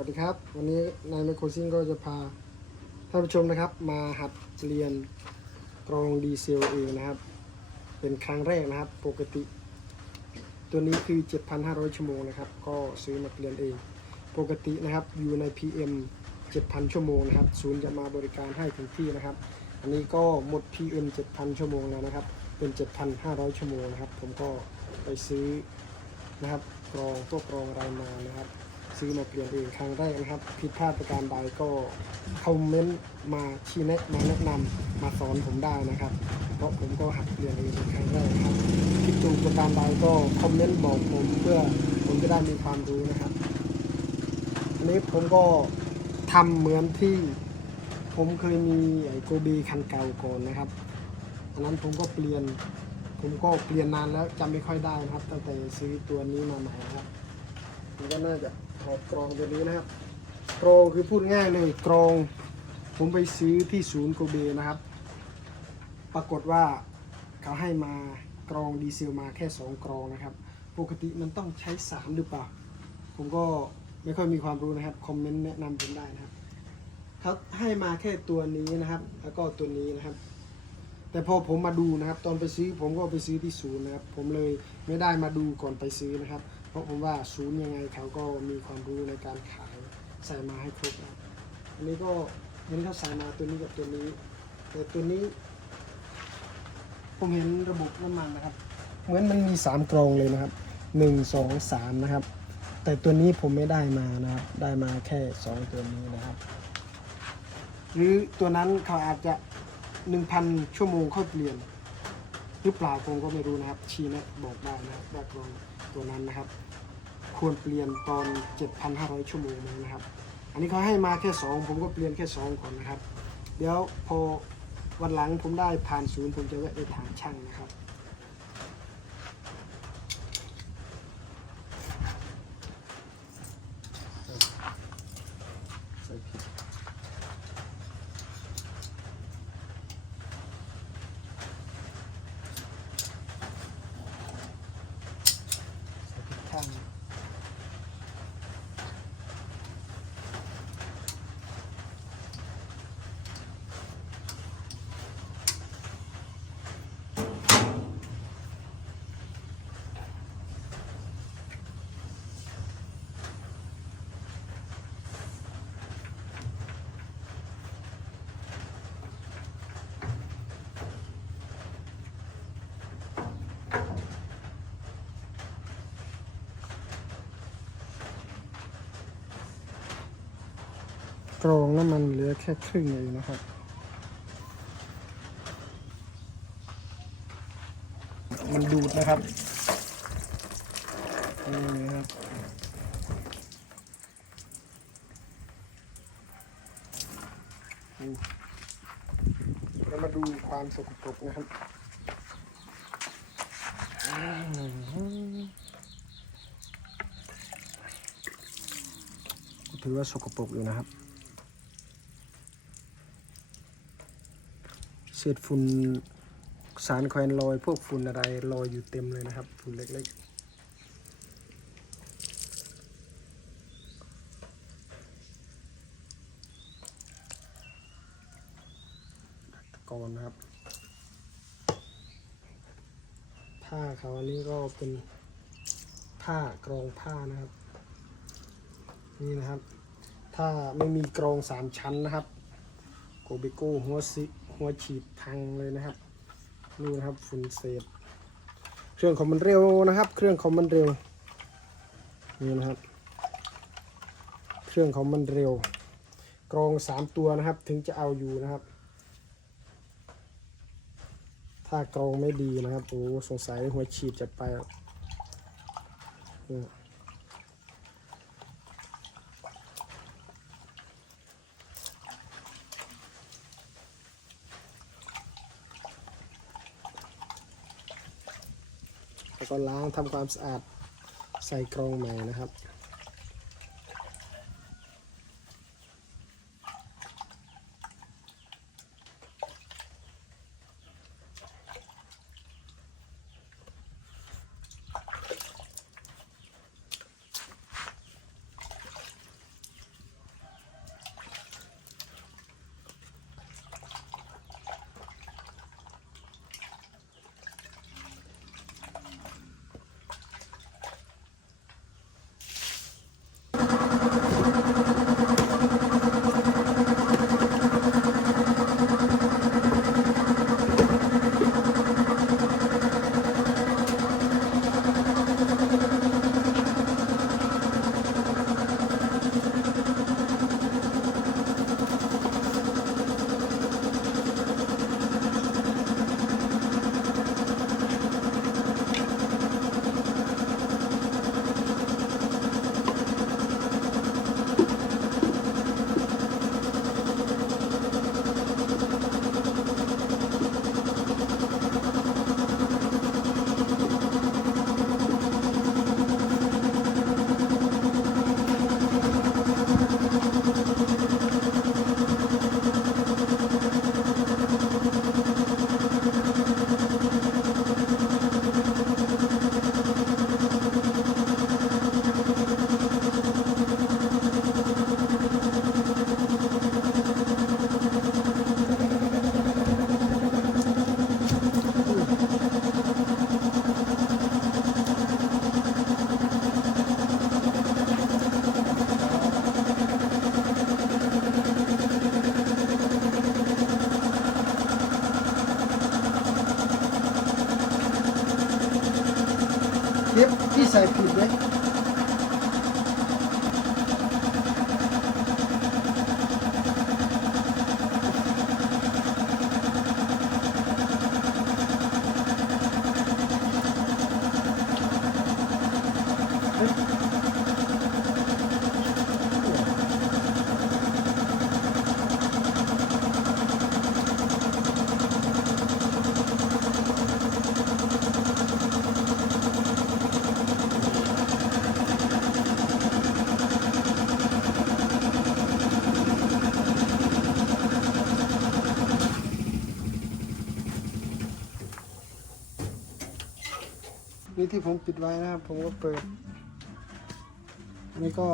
วัสดีครับ วันนี้นายไมโครซิงก็จะพาท่านผู้ชมนะครับ มาหัดเรียนกรองดีเซลเองนะครับ เป็นครั้งแรกนะครับปกติ ตัวนี้คือ 7,500 ชั่วโมงนะครับ ก็ซื้อมาเรียนเอง ปกตินะครับอยู่ใน PM 7,000 ชั่วโมงนะครับศูนย์จะมาบริการให้ถึงที่นะครับ อันนี้ก็หมด PM 7,000 ชั่วโมงแล้วนะครับ เป็น 7,500 ชั่วโมงนะครับ ผมก็ไปซื้อนะครับกรองพวกกรองรายมานะครับ ซื้อมาเปลี่ยนเองครั้งแรกนะครับ ผิดพลาดประการใดก็คอมเมนต์มาชี้แนะมาแนะนำมาสอนผมได้นะครับ เพราะผมก็หัดเรียนเองเป็นครั้งแรกครับผิดถูกประการใดก็คอมเมนต์บอกผมเพื่อผมจะได้มีความรู้นะครับอันนี้ผมก็ทำเหมือนที่ผมเคยมีไอ้โกบีคันเก่าก่อนนะครับอันนั้นผมก็เปลี่ยนผมก็เปลี่ยนนานแล้วจำไม่ค่อยได้นะครับตั้งแต่ซื้อตัวนี้มาใหม่ครับ มันก็น่าจะถอดกรองตัวนี้นะครับกรองคือพูดง่ายเลยกรองผมไปซื้อที่ศูนย์โกเบนะครับ ปรากฏว่าเขาให้มากรองดีเซลมาแค่ 2 กรองนะครับ ปกติมันต้องใช้ 3 หรือเปล่า ผมก็ไม่ค่อยมีความรู้นะครับ คอมเมนต์แนะนำผมได้นะครับเขาให้มาแค่ตัวนี้นะครับ แล้วก็ตัวนี้นะครับ แต่พอผมมาดูนะครับ ตอนไปซื้อผมก็ไปซื้อที่ศูนย์นะครับ ผมเลยไม่ได้มาดูก่อนไปซื้อนะครับ ราะผมว่าศูนย์ยังไงเขาก็มีความรู้ในการขายใส่มาให้ครบนะครับอันนี้ก็เห็นเขาใส่มาตัวนี้กับตัวนี้ แต่ตัวนี้ ผมเห็นระบบน้ำมันนะครับ เหมือนมันมีสามกรองเลยนะครับหนึ่งสองสามนะครับ แต่ตัวนี้ผมไม่ได้มานะครับ ได้มาแค่สองตัวนี้นะครับ หรือตัวนั้นเขาอาจจะหนึ่งพันชั่วโมงค่อยเปลี่ยนหรือเปล่าผมก็ไม่รู้นะครับ ชี้แนะบอกได้นะครับว่ากรองตัวนั้นนะครับ ควรเปลี่ยนตอน 7,500 ชั่วโมงนะครับ อันนี้เขาให้มาแค่ 2 ผมก็เปลี่ยนแค่ 2 ก่อนนะครับ เดี๋ยวพอวันหลังผมได้ผ่านศูนย์ผมจะแวะไปถามช่างนะครับ รองน้ำมันเหลือแค่ครึ่งเองนะครับ มันดูดนะครับนี่นะครับเรามาดูความสกปรกนะครับถือว่าสกปรกอยู่นะครับ เศ ษฝุ่นสารแควนลอย พวกฝุ่นอะไรลอยอยู่เต็มเลยนะครับ ฝุ่นเล็กๆตะกอนนะครับผ้าเขาอันนี้ก็เป็นผ้ากรองผ้านะครับ นี่นะครับ ถ้าไม่มีกรองสามชั้นนะครับ โกเบโก้หัวซิ หัวฉีดพังเลยนะครับนี่นะครับฝุ่นเศษ เครื่องของมันเร็วนะครับ เครื่องของมันเร็วนี่นะครับ เครื่องของมันเร็ว กรองสามตัวนะครับ ถึงจะเอาอยู่นะครับ ถ้ากรองไม่ดีนะครับโอ้สงสัยหัวฉีดจะไปแล้วเนี่ย แล้วก็ล้างทำความสะอาดใส่กรองใหม่นะครับ serpildi. ที่ผมปิดไว้นะครับ ผมก็เปิด อันนี้ก็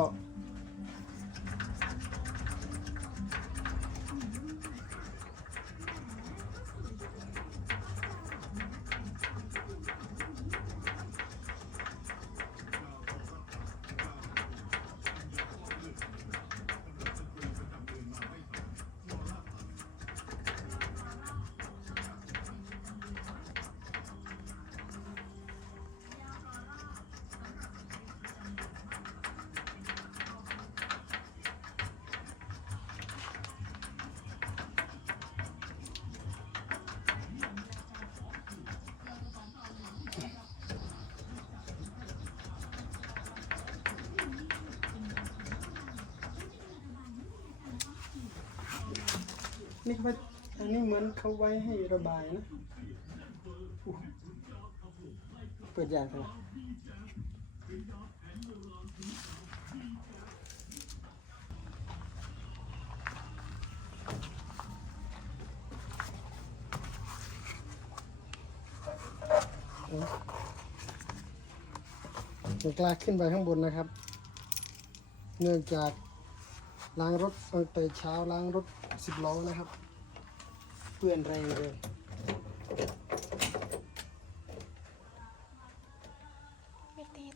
นี่เขาอันนี้เหมือนเขาไว้ให้ระบายนะเปิดยากจังมันกล้าขึ้นไปข้างบนนะครับ เนื่องจากล้างรถตั้งแต่เช้าล้างรถ สิบล้อนะครับเปื้อนแรงเลยไม่ติด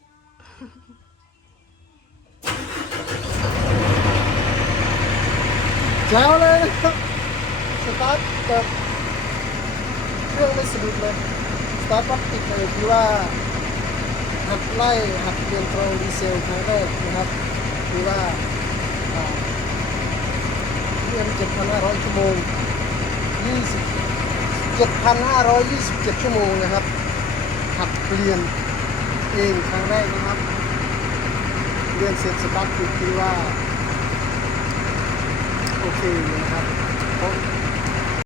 เช้าเลยนะครับ สตาร์ทแบบเครื่องไม่สะดุดเลย สตาร์ทปั๊บติดเลยคือว่า หัดไล่หัดเปลี่ยนกรองดีเซลครั้งแรกนะครับคือว่าอ่า เรียน7,500 ชั่วโมง 20 7,527 ชั่วโมงนะครับ ขับเปลี่ยนเองครั้งแรกนะครับเรียนเสร็จสตาร์ทติดคือว่า โอเคนะครับเพราะ